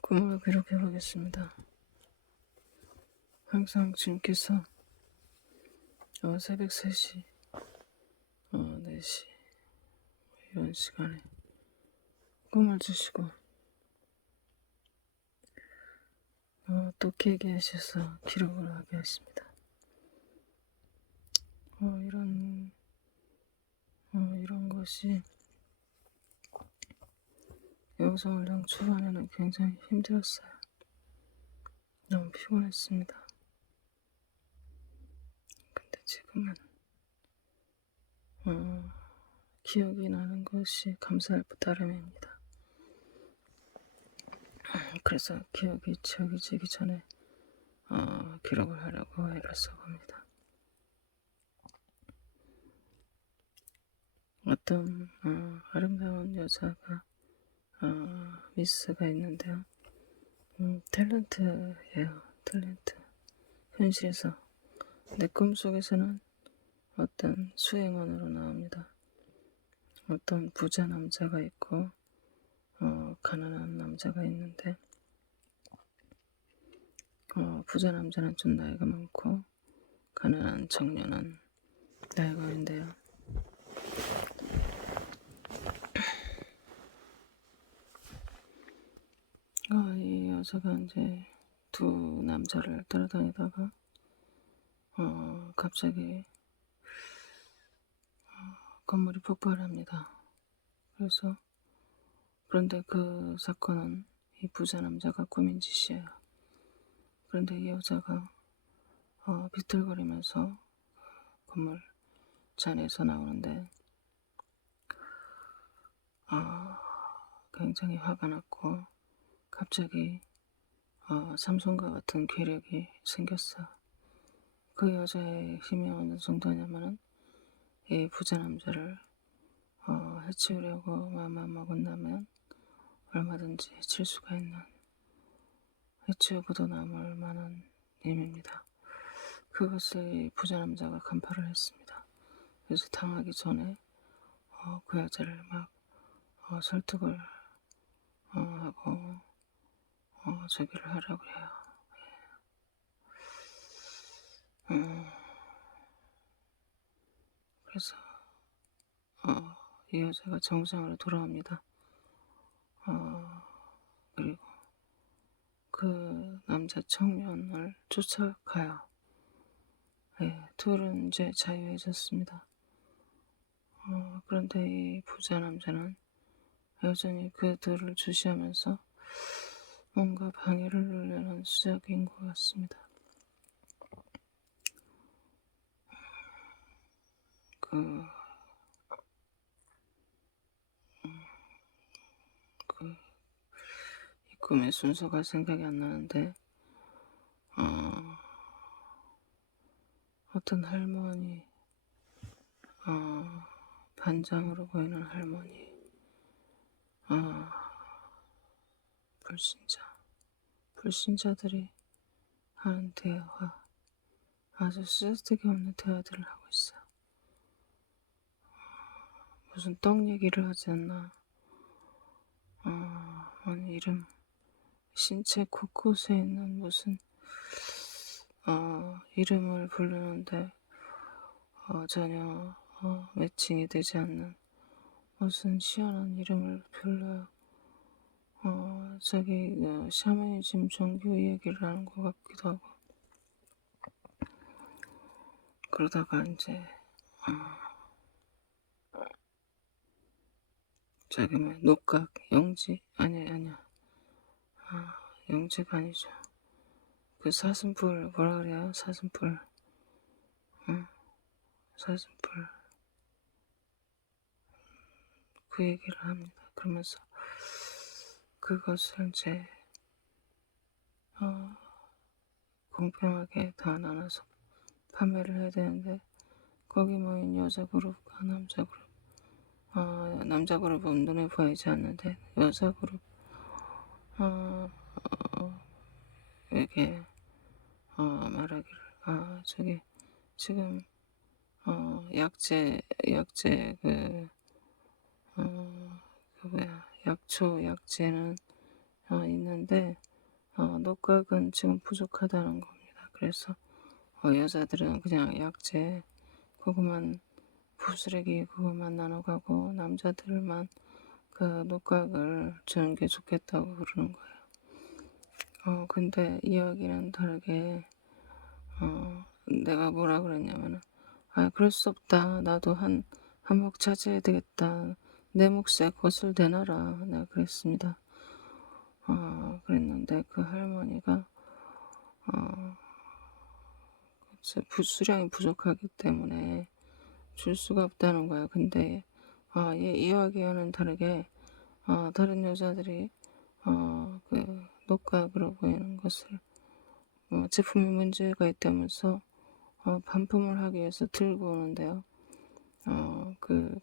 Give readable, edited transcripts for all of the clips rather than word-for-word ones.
꿈을 기록해 보겠습니다. 항상 주님께서 새벽 3시, 4시 이런 시간에 꿈을 주시고 또 깨게 하셔서 기록을 하게 하십니다. 이런 것이 영성을령 초반에는 굉장히 힘들었어요. 너무 피곤했습니다. 근데 지금은 기억이 나는 것이 감사할 따름입니다. 그래서 기억이 지워지기 전에 기록을 하려고 애를 써봅니다. 어떤 아름다운 여자가 미스가 있는데요. 탤런트예요. 탤런트. 현실에서 내 꿈속에서는 어떤 수행원으로 나옵니다. 어떤 부자 남자가 있고 가난한 남자가 있는데 부자 남자는 좀 나이가 많고 가난한 청년은 나이가 어린데요. 이 여자가 이제 두 남자를 따라다니다가 갑자기 건물이 폭발합니다. 그런데 그 사건은 이 부자 남자가 꾸민 짓이에요. 그런데 이 여자가 비틀거리면서 건물 잔에서 나오는데 굉장히 화가 났고 갑자기 삼손과 같은 괴력이 생겼어. 그 여자의 힘이 어느 정도냐면은 이 부자 남자를 해치우려고 마음만 먹은다면 얼마든지 해칠 수가 있는, 해치우고도 남을 만한 힘입니다. 그것을 부자 남자가 간파를 했습니다. 그래서 당하기 전에 그 여자를 막 설득을 하고 저기를 하라고 해요. 그래서 이 여자가 정상으로 돌아옵니다. 그리고 그 남자 청년을 쫓아가요. 둘은 이제 자유해졌습니다. 그런데 이 부자 남자는 여전히 그들을 주시하면서 뭔가 방해를 누르려는 수작인 것 같습니다. 이 꿈의 순서가 생각이 안 나는데 어떤 할머니, 반장으로 보이는 할머니, 불신자들이 하는 대화, 아주 쓸데없는 대화들을 하고 있어요. 무슨 떡 얘기를 하지 않나. 이름, 신체 곳곳에 있는 무슨 이름을 부르는데 전혀 매칭이 되지 않는 무슨 희한한 이름을 불러요. 자기 샤머니즘 종교 얘기를 하는 것 같기도 하고. 그러다가 이제 자기 뭐 녹각 영지 아니야 영지가 아니죠. 그 사슴뿔 뭐라 그래요? 사슴뿔. 사슴뿔. 그 얘기를 합니다. 그러면서 그것을 이제 공평하게 다 나눠서 판매를 해야 되는데 거기 모인 여자 그룹과 남자 그룹, 남자 그룹은 눈에 보이지 않는데 여자 그룹 에게 말하기를 저기 지금 약재 그 뭐야 약초, 약재는 있는데 녹각은 지금 부족하다는 겁니다. 그래서 여자들은 그냥 약재 그거만 부스러기 그거만 나눠가고 남자들만 그 녹각을 주는 게 좋겠다고 그러는 거예요. 근데 이야기는 다르게 내가 뭐라 그랬냐면은 그럴 수 없다. 나도 한몫 차지해야 되겠다. 내 몫에 것을 내놔라. 내가 그랬습니다. 그랬는데 그 할머니가 수량이 부족하기 때문에 줄 수가 없다는 거야. 근데 얘 이야기와는 다르게 다른 여자들이 그 녹각으로 보이는 것을 제품에 문제가 있다면서 반품을 하기 위해서 들고 오는데요. 그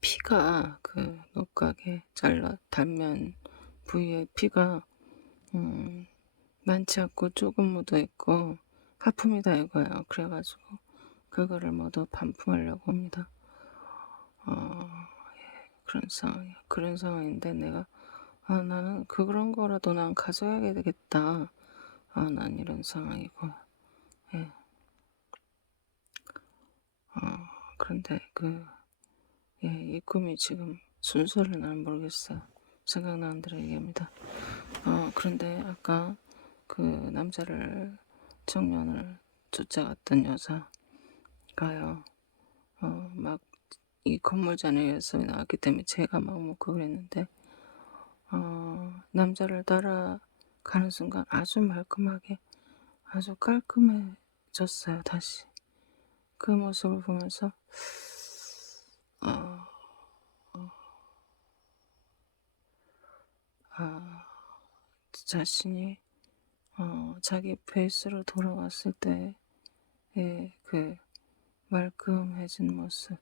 피가 그 녹각에 단면 부위에 피가 많지 않고 조금 묻어 있고 하품이다 이거예요. 그래가지고 그거를 모두 반품하려고 합니다. 그런 상황인데 내가 나는 그런 거라도 난 가져가야 되겠다. 난 이런 상황이고. 예. 그런데 이 꿈이 지금 순서를 난 모르겠어요. 생각나는 대로 얘기합니다. 그런데 아까 그 청년을 쫓아갔던 여자가요. 막 이 건물잔에 열성이 나왔기 때문에 제가 막 먹고 그랬는데 남자를 따라가는 순간 아주 말끔하게 아주 깔끔해졌어요. 다시 그 모습을 보면서 자신이 자기 베이스로 돌아왔을 때의 그 말끔해진 모습,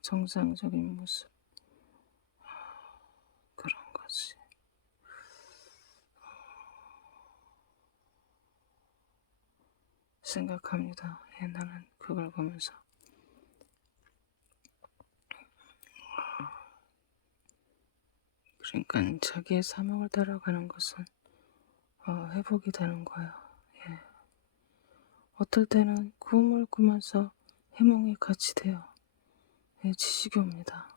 정상적인 모습, 그런 것이 생각합니다. 나는 그걸 보면서 그러니까 자기의 사명을 따라가는 것은 회복이 되는 거예요. 예. 어떨 때는 꿈을 꾸면서 해몽이 같이 돼요. 지식이 옵니다.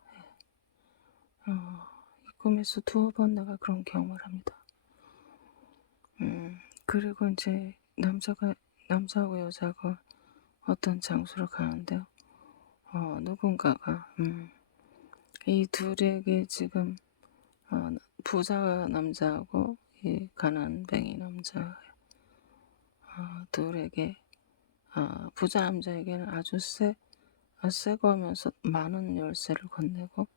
이 꿈에서 2번 내가 그런 경험을 합니다. 그리고 이제 남자하고 여자가 어떤 장소로 가는데요. 누군가가 이 둘에게 지금 부자 남자하고 이 가난뱅이 남자 둘에게 부자 남자에게는 아주 세고 하면서 많은 열쇠를 건네고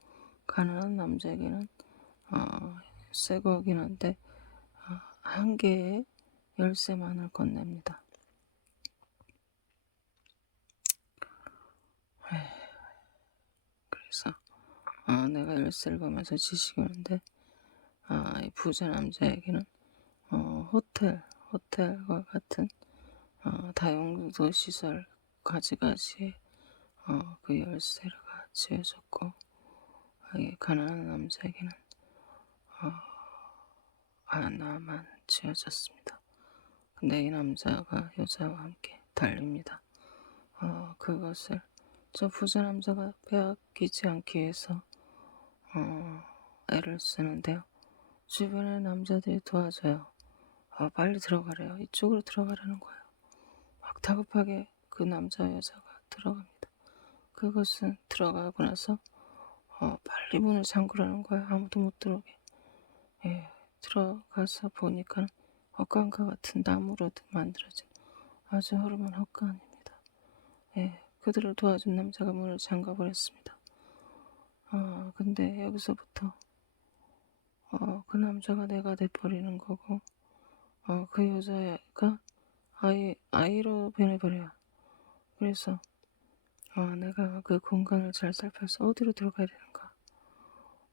가난한 남자에게는 세고 하긴 한데 한 개의 열쇠만을 건넵니다. 그래서 내가 열쇠를 보면서 지식이 오는데 이 부자 남자에게는 호텔과 같은 다용도 시설 가지가지의 그 열쇠가 지어졌고 가난한 남자에게는 하나만 지어졌습니다. 근데 이 남자가 여자와 함께 달립니다. 그것을 저 부자 남자가 빼앗기지 않기 위해서 애를 쓰는데요. 주변에 남자들이 도와줘요. 빨리 들어가래요. 이쪽으로 들어가라는 거예요. 막 다급하게 그 남자 여자가 들어갑니다. 그것은 들어가고 나서 빨리 문을 잠그라는 거예요. 아무도 못 들어오게. 들어가서 보니까 헛간과 같은 나무로 만들어진 아주 허름한 헛간입니다. 그들을 도와준 남자가 문을 잠가버렸습니다. 근데 여기서부터 그 남자가 내가 돼버리는 거고 그 여자가 아이로 변해버려요. 그래서 내가 그 공간을 잘 살펴서 어디로 들어가야 되는가,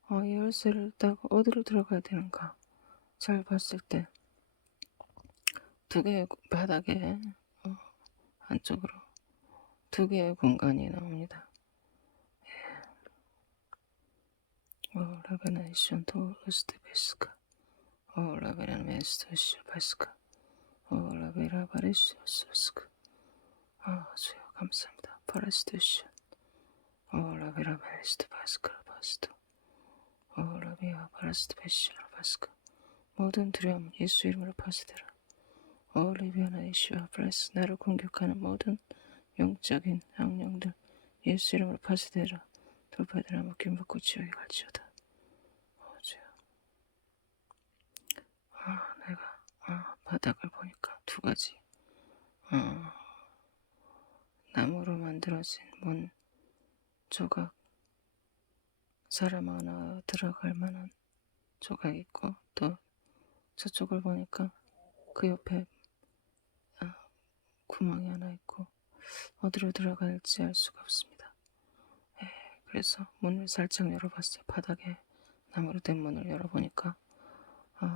열쇠를 따고 어디로 들어가야 되는가 잘 봤을 때 2개의 바닥에 한쪽으로 2개의 공간이 나옵니다. 라베나이션 토스트베스카 라베나메스토시바스카 라베라바레시오스카 주여 감사합니다. 파레스토션 라베라바레스토바스카 바스토 라비아 바레스토베시라 바스카 모든 두려움 예수 이름으로 파스되라. 리비아나 이슈와 브레스 나를 공격하는 모든 영적인 악령들 예수 이름으로 파스되라. 돌파되라. 묶임 받고 지옥에 갈지어다. 주여. 내가 바닥을 보니까 두 가지 나무로 만들어진 문 조각, 사람 하나 들어갈 만한 조각이 있고, 또 저쪽을 보니까 그 옆에 구멍이 하나 있고 어디로 들어갈지 알 수가 없습니다. 그래서 문을 살짝 열어봤어요. 바닥에 나무로 된 문을 열어보니까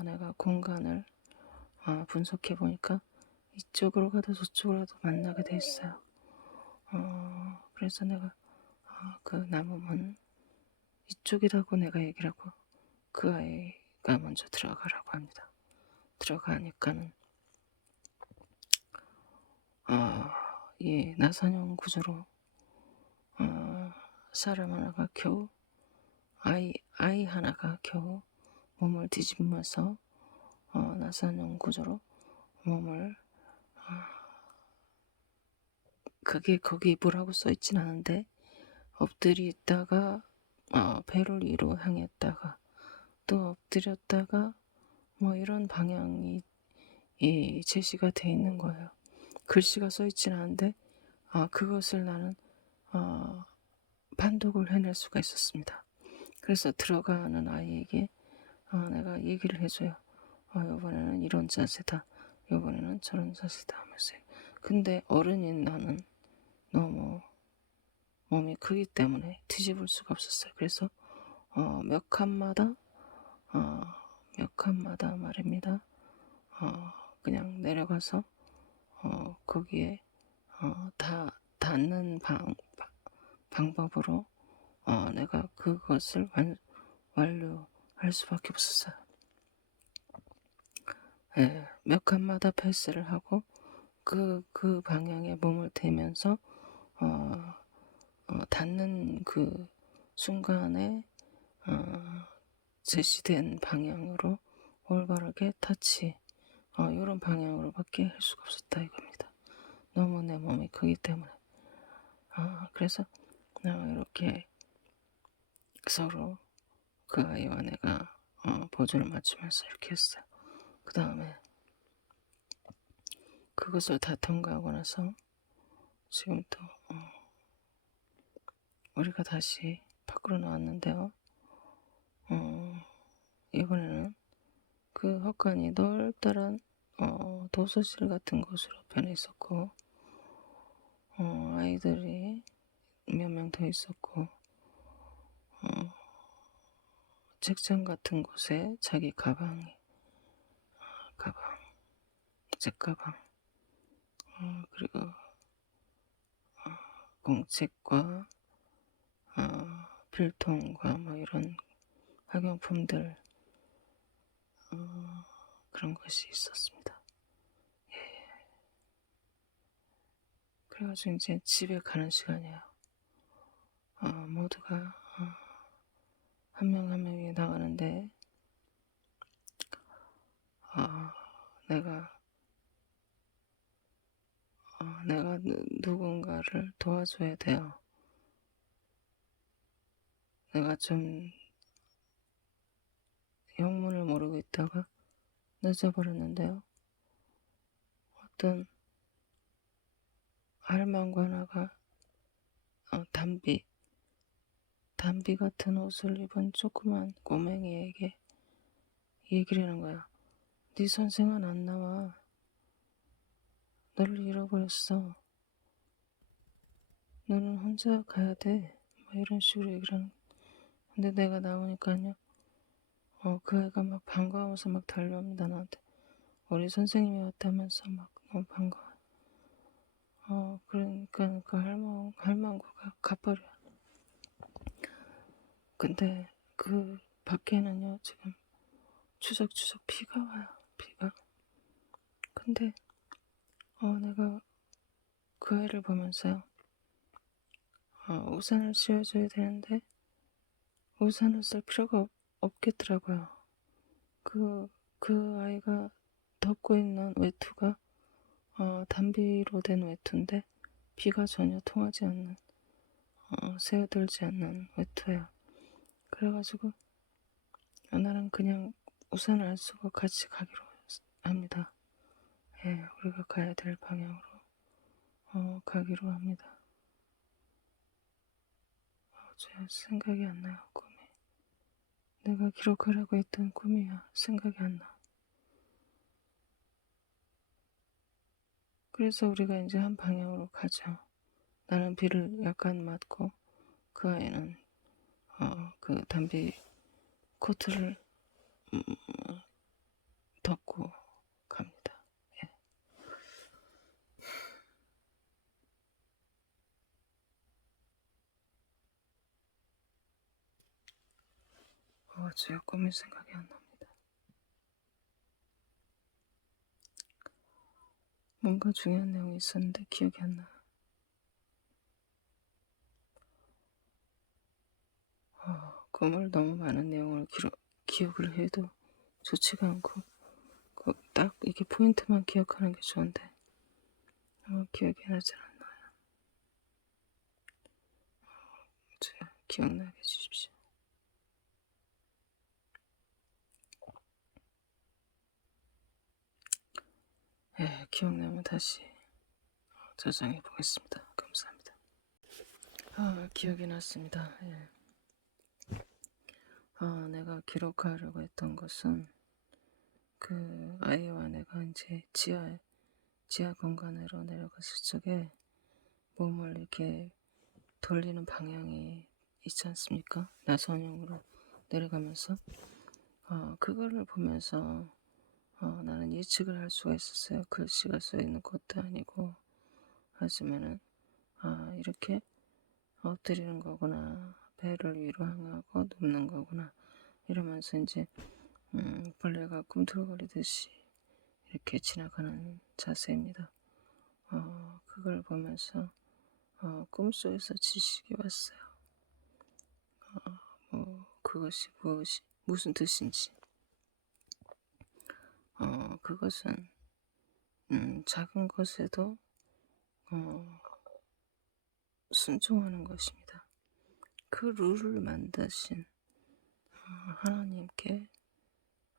내가 공간을 분석해보니까 이쪽으로 가도 저쪽으로 가도 만나게 돼 있어요. 그래서 내가 그 나무문 이쪽이라고 내가 얘기를 하고 그 아이가 먼저 들어가라고 합니다. 들어가니까는 이 나선형 구조로 사람 하나가 겨우 아이 하나가 겨우 몸을 뒤집으면서 나선형 구조로 몸을 그게 거기 뭐라고 써있진 않은데 엎드리 있다가 배를 위로 향했다가 또 엎드렸다가 뭐 이런 방향이 제시가 돼 있는 거예요. 글씨가 써있진 않은데 그것을 나는 판독을 해낼 수가 있었습니다. 그래서 들어가는 아이에게 내가 얘기를 해줘요. 이번에는 이런 자세다. 이번에는 저런 자세다 하면서. 근데 어른인 나는 너무 몸이 크기 때문에 뒤집을 수가 없었어요. 그래서 몇 칸마다 말입니다. 그냥 내려가서 거기에 닿는 방법으로 내가 그것을 완료할 수밖에 없었어요. 몇 칸마다 패스를 하고 그 방향에 몸을 대면서 닿는 그 순간에 제시된 방향으로 올바르게 터치 이런 방향으로밖에 할 수가 없었다 이겁니다. 너무 내 몸이 크기 때문에. 그래서 이렇게 서로 그 아이와 내가 보조를 맞추면서 이렇게 했어요. 그 다음에 그것을 다 통과하고 나서 지금 또 우리가 다시 밖으로 나왔는데요. 이번에는 그 헛간이 널따란 도서실 같은 곳으로 변해 있었고 아이들이 몇 명 더 있었고 책장 같은 곳에 자기 책가방 그리고 공책과 필통과 뭐 이런 학용품들 그런 것이 있었습니다. 그래가지고 이제 집에 가는 시간이에요. 모두가 한 명 한 명이 나가는데 내가 누군가를 도와줘야 돼요. 내가 좀 영문을 모르고 있다가 늦어버렸는데요. 어떤 할망구하나가 담비 같은 옷을 입은 조그만 꼬맹이에게 얘기를 하는 거야. 네 선생은 안 나와. 너를 잃어버렸어. 너는 혼자 가야 돼. 뭐 이런 식으로 얘기를 하는. 근데 내가 나오니까요. 그 아이가 막 반가워서 막 달려옵니다 나한테. 우리 선생님이 왔다면서 막 너무 반가워. 그러니까 그 할망구가 가버려. 근데 그 밖에는요 지금 추적추적 비가 와요. 비가. 근데 내가 그 아이를 보면서요. 우산을 씌워줘야 되는데 우산을 쓸 필요가 없겠더라고요. 그, 그 아이가 덮고 있는 외투가 단비로 된 외투인데 비가 전혀 통하지 않는 새어들지 않는 외투예요. 그래가지고 나는 그냥 우산을 안 쓰고 같이 가기로 합니다. 예, 우리가 가야 될 방향으로 가기로 합니다. 제 생각이 안 나요, 꿈이. 내가 기록하려고 했던 꿈이야. 생각이 안 나. 그래서 우리가 이제 한 방향으로 가죠. 나는 비를 약간 맞고 그 아이는 그 담비 코트를 덮고 갑니다. 예. 제 꿈이 생각이 안 납니다. 뭔가 중요한 내용이 있었는데 기억이 안 나. 꿈을 너무 많은 내용을 기억을 해도 좋지가 않고 딱 이게 포인트만 기억하는 게 좋은데 기억이 나질 않나요. 기억나게 해주십시오. 예, 기억나면 다시 저장해 보겠습니다. 감사합니다. 기억이 났습니다. 예. 내가 기록하려고 했던 것은 그 아이와 내가 이제 지하 공간으로 내려갔을 적에 몸을 이렇게 돌리는 방향이 있지 않습니까? 나선형으로 내려가면서 그거를 보면서 나는 예측을 할 수가 있었어요. 글씨가 써 있는 것도 아니고 하지만은 이렇게 엎드리는 거구나, 배를 위로 향하고 눕는 거구나 이러면서 이제 벌레가 꿈틀거리듯이 이렇게 지나가는 자세입니다. 그걸 보면서 꿈속에서 지식이 왔어요. 그것이 무슨 뜻인지. 그것은 작은 것에도 순종하는 것입니다. 그 룰을 만드신 하나님께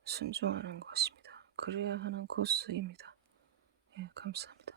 순종하는 것입니다. 그래야 하는 코스입니다. 예, 감사합니다.